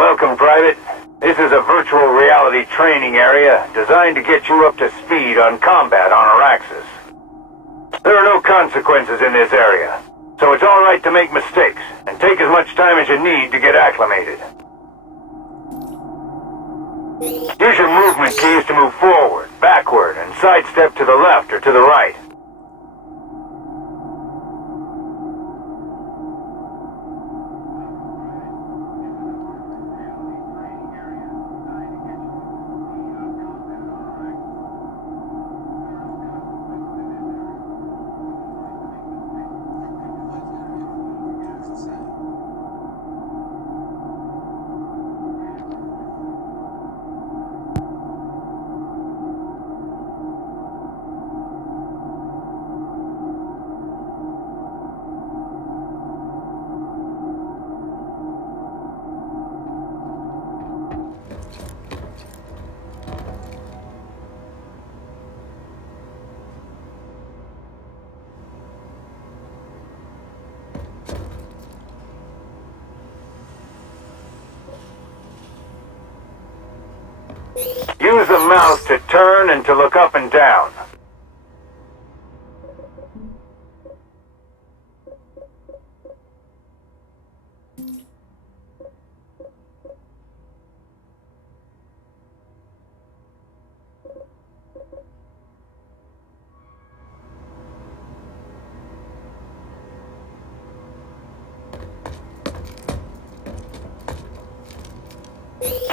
Welcome, Private. This is a virtual reality training area designed to get you up to speed on combat on Araxis. There are no consequences in this area, so it's alright to make mistakes and take as much time as you need to get acclimated. Use your movement keys to move forward, backward, and sidestep to the left or to the right. Use the mouse to turn and to look up and down.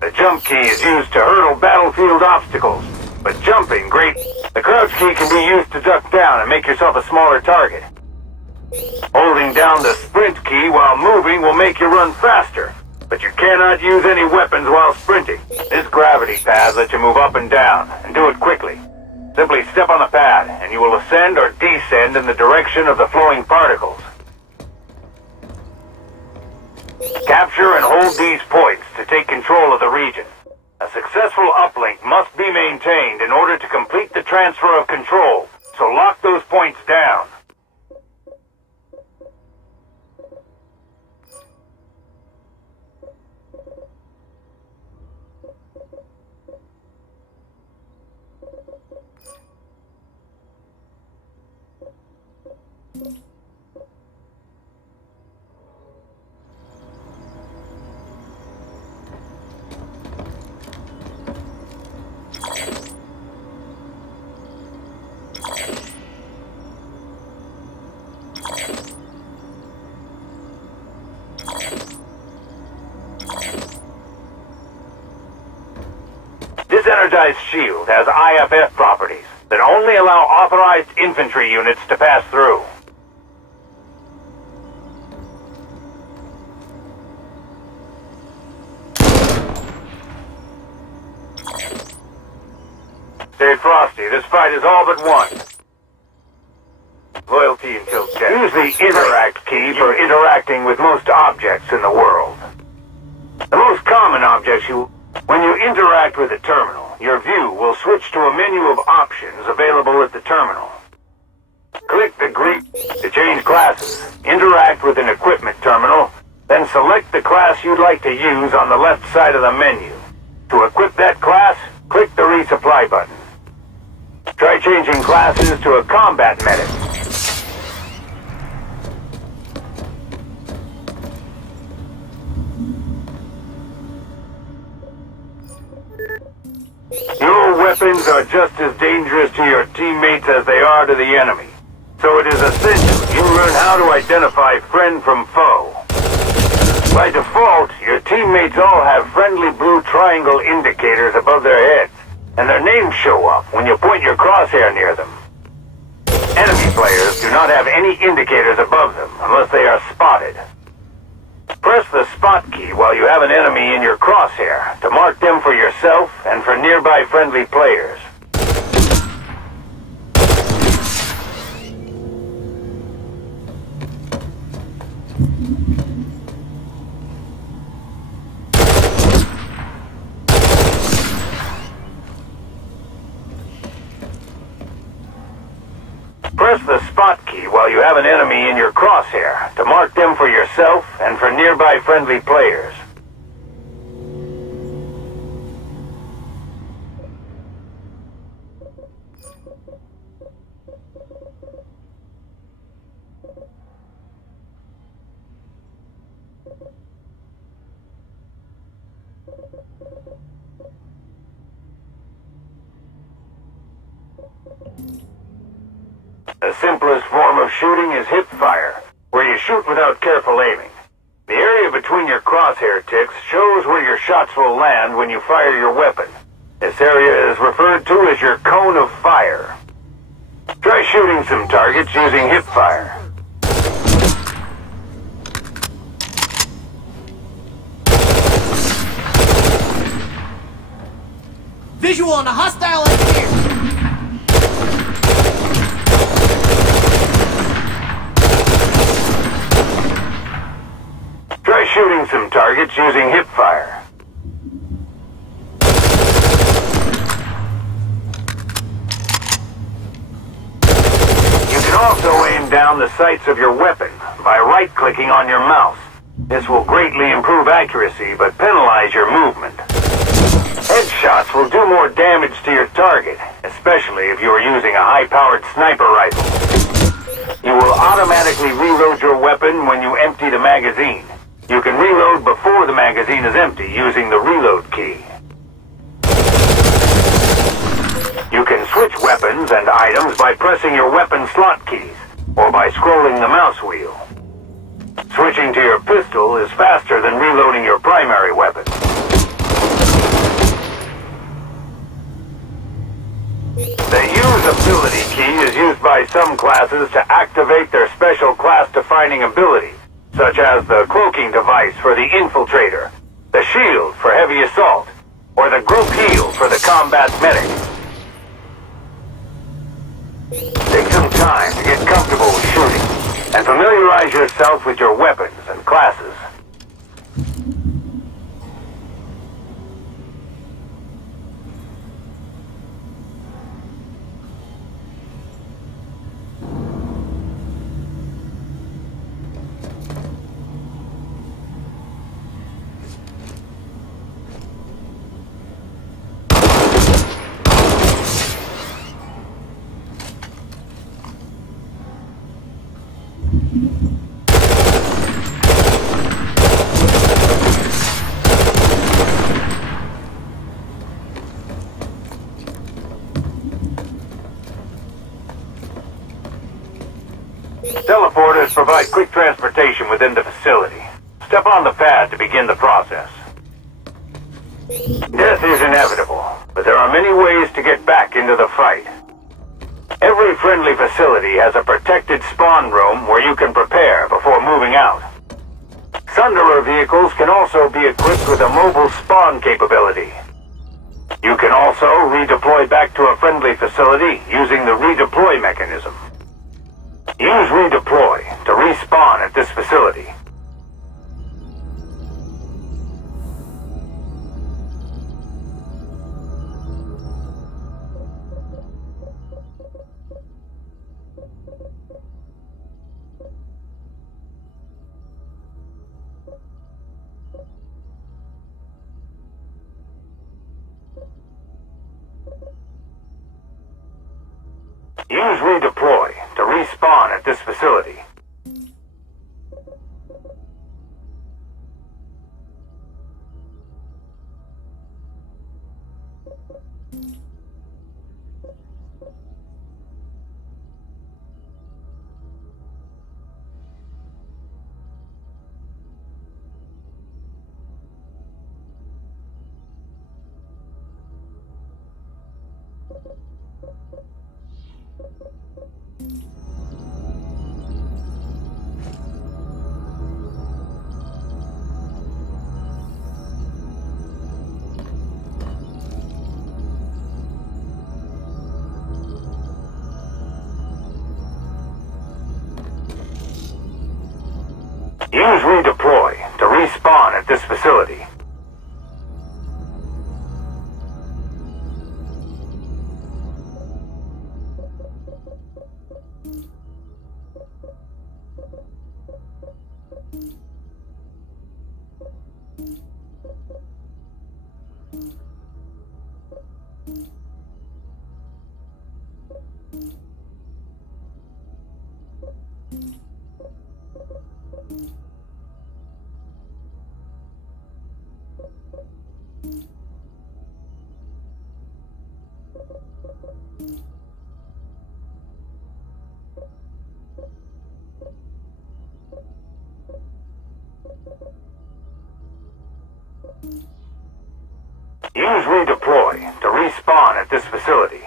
The jump key is used to hurdle battlefield obstacles, but jumping, great. The crouch key can be used to duck down and make yourself a smaller target. Holding down the sprint key while moving will make you run faster, but you cannot use any weapons while sprinting. This gravity pad lets you move up and down, and do it quickly. Simply step on the pad, and you will ascend or descend in the direction of the flowing particles. Capture and hold these points to take control of the region. A successful uplink must be maintained in order to complete the transfer of control, so lock those points down. This energized shield has IFF properties that only allow authorized infantry units to pass through. Stay frosty, this fight is all but won. Loyalty until death. Use the interact key for interacting with most objects in the world. The most common objects when you interact with a terminal, your view will switch to a menu of options available at the terminal. Click the green to change classes. Interact with an equipment terminal, then select the class you'd like to use on the left side of the menu. To equip that class, click the resupply button. Try changing classes to a combat medic. Your weapons are just as dangerous to your teammates as they are to the enemy. So it is essential you learn how to identify friend from foe. By default, your teammates all have friendly blue triangle indicators above their heads, and their names show up when you point your crosshair near them. Enemy players do not have any indicators above them unless they are spotted. Press the spot key while you have an enemy in your crosshair to mark them for yourself and for nearby friendly players. Press the spot key while you have an enemy in your crosshair to mark them for yourself and for nearby friendly players. The simplest form of shooting is hip fire, where you shoot without careful aiming. The area between your crosshair ticks shows where your shots will land when you fire your weapon. This area is referred to as your cone of fire. Try shooting some targets using hip fire. Visual on a hostile engineer! Try shooting some targets using hip fire. You can also aim down the sights of your weapon by right-clicking on your mouse. This will greatly improve accuracy but penalize your movement. Headshots will do more damage to your target, especially if you are using a high-powered sniper rifle. You will automatically reload your weapon when you empty the magazine. You can reload before the magazine is empty using the reload key. You can switch weapons and items by pressing your weapon slot keys, or by scrolling the mouse wheel. Switching to your pistol is faster than reloading your primary weapon. The use ability key is used by some classes to activate their special class-defining ability, such as the cloaking device for the infiltrator, the shield for heavy assault, or the group heal for the combat medic. Take some time to get comfortable with shooting, and familiarize yourself with your weapons and classes. Teleporters provide quick transportation within the facility. Step on the pad to begin the process. Death is inevitable, but there are many ways to get back into the fight. Every friendly facility has a protected spawn room where you can prepare before moving out. Sunderer vehicles can also be equipped with a mobile spawn capability. You can also redeploy back to a friendly facility using the redeploy mechanism. Use redeploy to respawn at this facility. Use redeploy to respawn at this facility. Use redeploy to respawn at this facility. Use redeploy to respawn at this facility.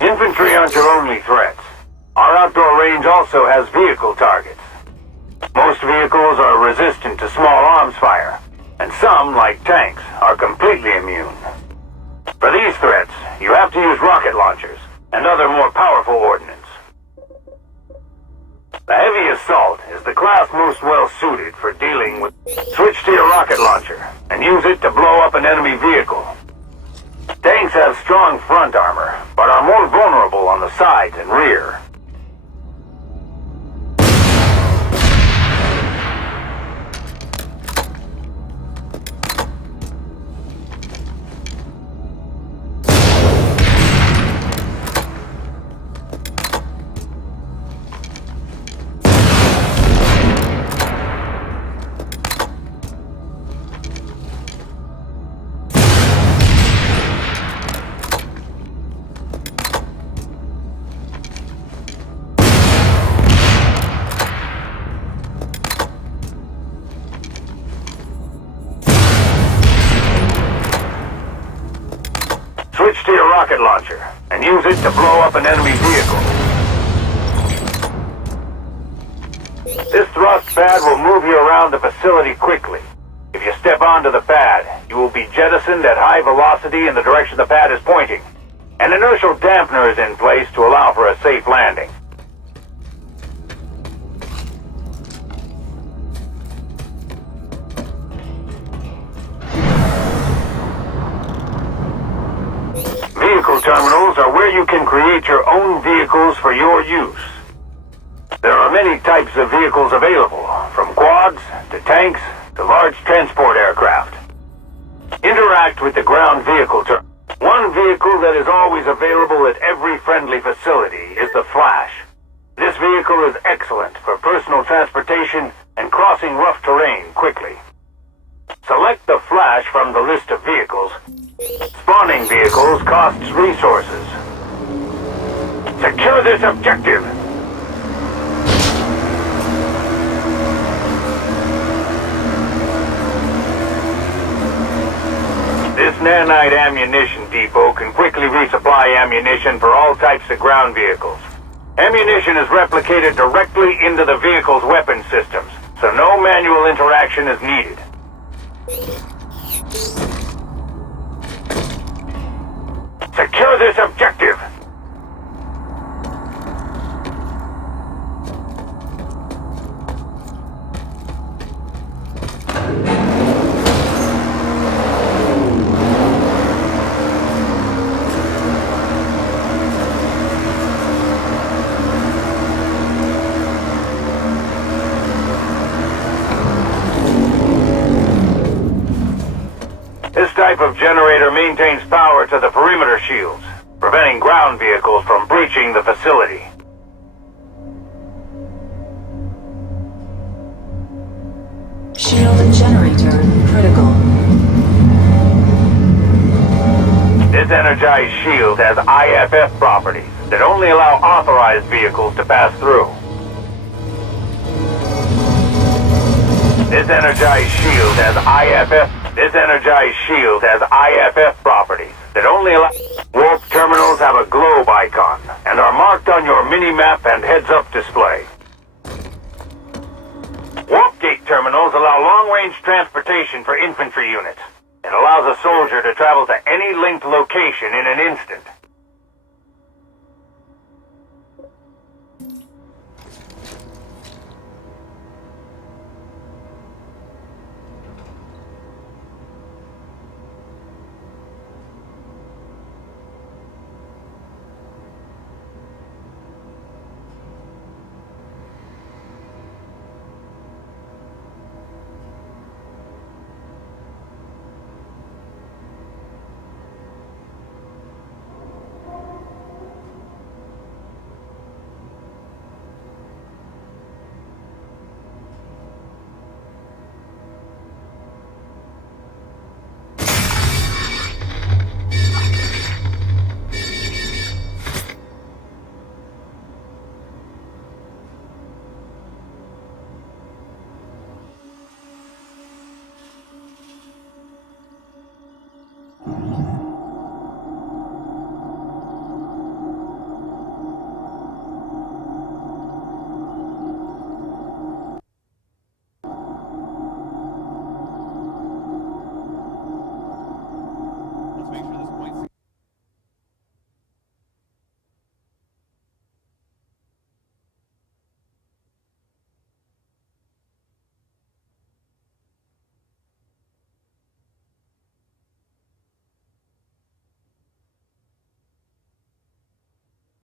Infantry aren't your only threats. Our outdoor range also has vehicle targets. Most vehicles are resistant to small arms fire, and some, like tanks, are completely immune. For these threats, you have to use rocket launchers and other more powerful ordnance. The heavy assault is the class most well-suited for dealing with. Switch to your rocket launcher and use it to blow up an enemy vehicle. Tanks have strong front armor, but are more vulnerable on the sides and rear. Switch to your rocket launcher and use it to blow up an enemy vehicle. This thrust pad will move you around the facility quickly. If you step onto the pad, you will be jettisoned at high velocity in the direction the pad is pointing. An inertial dampener is in place to allow for a safe landing. Vehicle terminals are where you can create your own vehicles for your use. There are many types of vehicles available, from quads to tanks to large transport aircraft. Interact with the ground vehicle terminal. One vehicle that is always available at every friendly facility is the Flash. This vehicle is excellent for personal transportation and crossing rough terrain quickly. Select the Flash from the list of vehicles. Spawning vehicles costs resources. Secure this objective! This nanite ammunition depot can quickly resupply ammunition for all types of ground vehicles. Ammunition is replicated directly into the vehicle's weapon systems, so no manual interaction is needed. Secure this objective! This type of generator maintains power to the perimeter shields, preventing ground vehicles from breaching the facility. Shield generator critical. This energized shield has IFF properties that only allow authorized vehicles to pass through. This energized shield has IFF properties that only allow. Warp terminals have a globe icon and are marked on your mini-map and heads-up display. Warp gate terminals allow long-range transportation for infantry units. It allows a soldier to travel to any linked location in an instant.